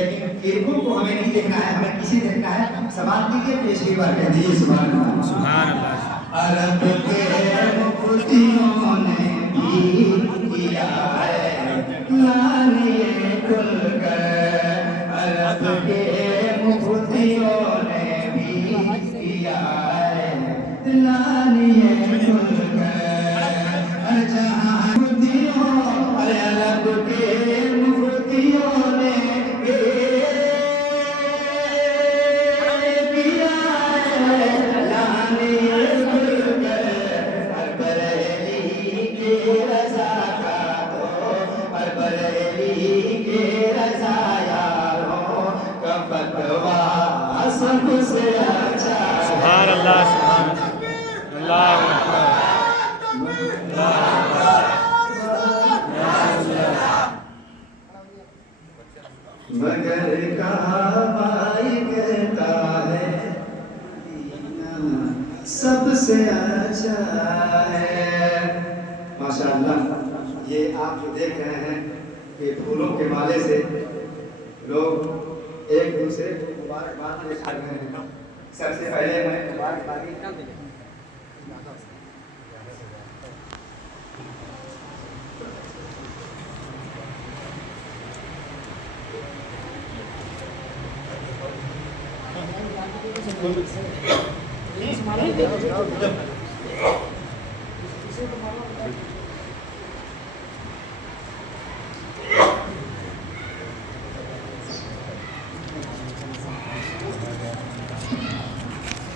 لیکن فرقوں کو ہمیں نہیں دیکھنا ہے، ہمیں کسی دیکھنا ہے. سماعت لیجیے تو اس بار کہہ دیجیے سبحان اللہ. سبحان اللہ. عرب کے مفتیوں نے بھی کیا ہے لانیے کھل کر، عرب کے مفتیوں نے بھی کیا ہے لانیے کھل کر. جہاں مفتیوں عرب کے مفتیوں نے سبحان اللہ. سبحان اللہ. مگر کہاں بھائی کہتا ہے سب سے اچھا ہے. ماشاء اللہ. یہ آپ جو دیکھ رہے ہیں کہ پھولوں کے مالے سے لوگ ایک دوسرے کو مبارکباد پیش کر رہے ہیں. سب سے پہلے میں مبارکبادی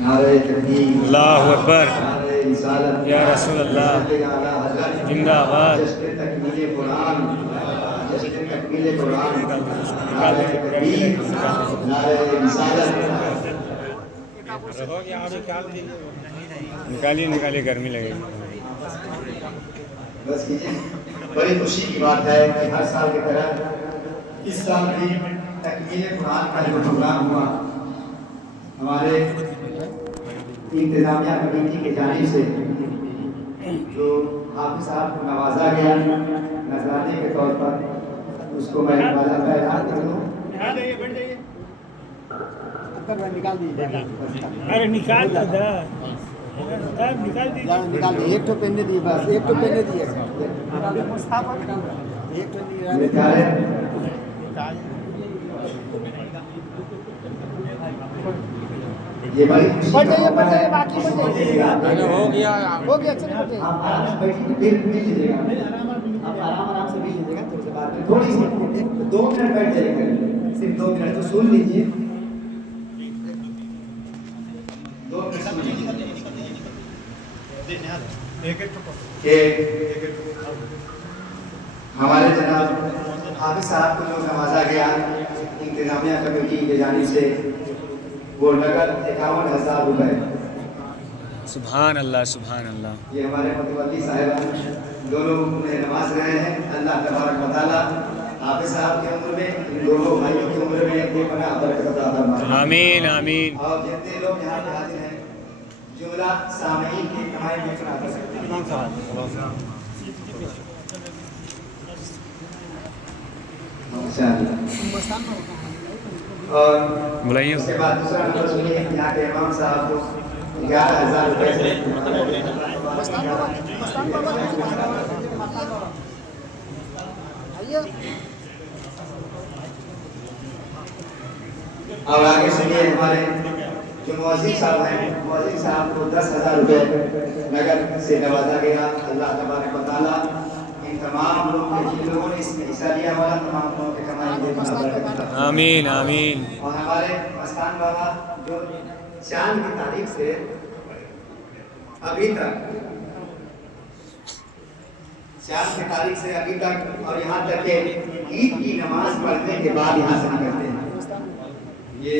نعرہ تکبیر، اللہ اکبر. نعرہ رسالت، یا رسول اللہ. زندہ آباد. جشن تکمیل قرآن، جشن تکمیل قرآن. نعرہ تکبیر، نعرہ رسالت. نکالیے نکالیے، گرمی لگے گی. بس کیجیے. بڑی خوشی کی بات ہے کہ ہر سال کی طرح اس سال بھی تکمیل قرآن کا جو پروگرام ہوا، ہمارے انتظامیہ کمیٹی کی جانب سے جو حافظ صاحب کو نوازا گیا نذرانے کے طور پر، اس کو میں والا اعلان کر دوں. نکال دیجیے. ایک تو پہننے دیے، بس ایک تو پہننے دیے. یہ بڑی خوشی بڑھ جائیے باقی بڑھ جائیے. ہو گیا. ہو گیا. اچھا نہیں بڑھے. آپ آرام سے بیٹھیے، پھر مل لیجیے گا. آپ آرام سے مل لیجیے گا. تھوڑی سی بات ہے، تھوڑی سی 2 منٹ بیٹھ جائیے گا، صرف 2 منٹ تو سن لیجیے. 2 منٹ سن لیجیے کہ ہمارے جناب حافظ صاحب کو جو نوازا گیا انتظامیہ کمیٹی کی جانب سے، وہ نقد 51,000 روپے. سبحان اللہ. سبحان اللہ. یہ ہمارے متولی صاحبان دونوں انہیں نواز رہے ہیں. اللہ تبارک و تعالیٰ حافظ صاحب کی عمر میں، ان دونوں بھائیوں کی عمر میں بے پناہ برکت عطا فرمائے. آمین آمین. اور جتنے لوگ یہاں پہ حاضر ہیں جملہ سامعین کی کمائی بے پناہ برکت. اور بلائیے. اس کے بعد دوسرا نمبر سنیے. یہاں کے امام صاحب کو 11,000 روپے سے اور آگے سنیے ہمارے جو مؤذن صاحب ہیں، مؤذن صاحب کو 10,000 روپے نقد سے نوازا گیا. اللہ تبارک و تعالیٰ ان تمام لوگوں کے جن لوگوں نے اس میں حصہ لیا ہوا تمام لوگوں کے کمائی میں برکت عطا فرمائے. آمین آمین. اور ہمارے مستان بابا جو چاند کی تاریخ سے ابھی تک، چاند کی تاریخ سے ابھی تک، اور یہاں تک کہ عید کی نماز پڑھنے کے بعد یہاں سے نکلتے ہیں. یہ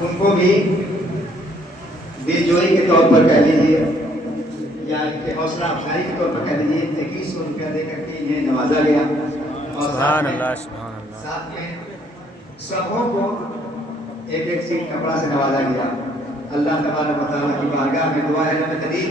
ان کو بھی دل جوئی کے طور پر کہہ لیجیے یا ان کے حوصلہ افزائی کے طور پر کہہ لیجیے 2100 روپیہ دے کر کے انہیں نوازا گیا. اور سبحان اللہ. سبحان اللہ. ساتھ میں سبوں کو ایک سیٹ کپڑا سے نوازا گیا. اللہ تبارک و تعالیٰ کی بارگاہ میں دعا ہے رب کریم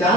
4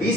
20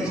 30